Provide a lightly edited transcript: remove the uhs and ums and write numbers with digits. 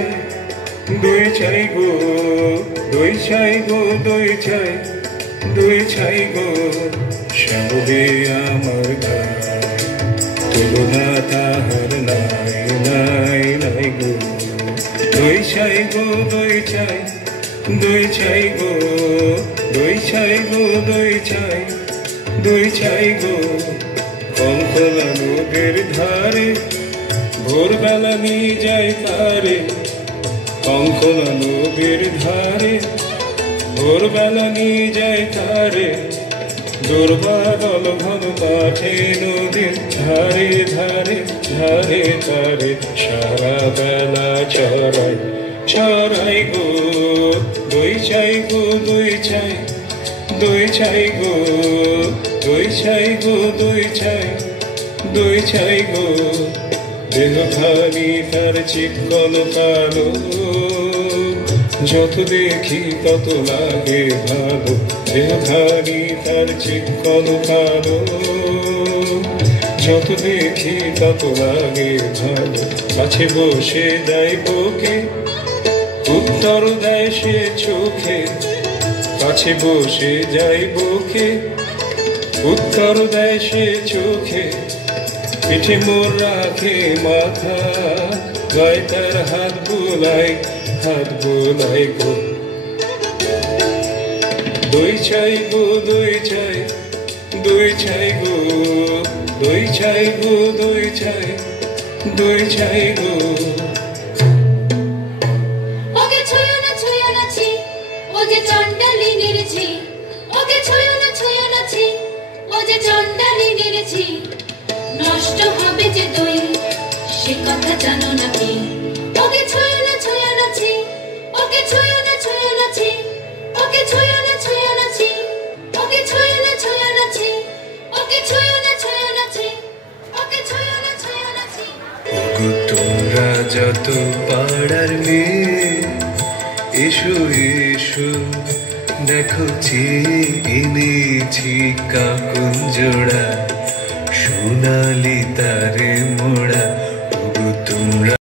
চাই দই চাই গো দই চাই গো দই চাই দই চাই গো সবে আমার গায় তুলনা তাহার নাই নাই নাই গো দই চাই গো দই চাই দই চাই গো দই চাই গো দই চাই দই চাই গো কঙ্কলা নদীর ধারে ভোরবেলা নিয়ে যায় কারে কঙ্কলা নদীর ধারে ভোরবেলা নিয়ে যায় কারে দুর্বাদল ঘন কাঠে নদীর ধারে ধারে ধারে ধারে সারা বেলা চড়াই চড়াই গো দই চাই গো দই চাই দই চাই গো দই চাই গো দই চাই দই চাই গো দেহ ভারী তার চিকন কালো যত দেখি তত লাগে ভালো দেহ ভারী তার চিকন কালো যত দেখি তত লাগে ভালো কাছে বসে দেয় বুকে উত্তর দেয় সে চোখে কাছে বসে যাই বুকে উত্তর দেয় সে চোখে পিঠে মোর রাখে মাথা গায়ে তার হাত বুলাই গো দই চাই গো দই চাই দই চাই গো দই চাই গো দই চাই দই চাই গো ওকে ছুঁয়ো না ছি ও যে চন্ডালিনীর ঝি ওকে ছুঁয়ো না ছি ও যে চন্ডালিনীর ঝি নষ্ট হবে যে দই সে কথা জানো না কি ওকে ছুঁয়ো না ছি ওকে ছুঁয়ো না ছি ওকে ছুঁয়ো না ছি ওকে ছুঁয়ো না ছি ওকে ছুঁয়ো না ছি ওকে ছুঁয়ো না ছি ওগো তোমরা যত পাড়ার মেয়ে এসো এসো দেখো এনেছি কাকুন জোড়া সোনালি তারে মোড়া ওগো তোমরা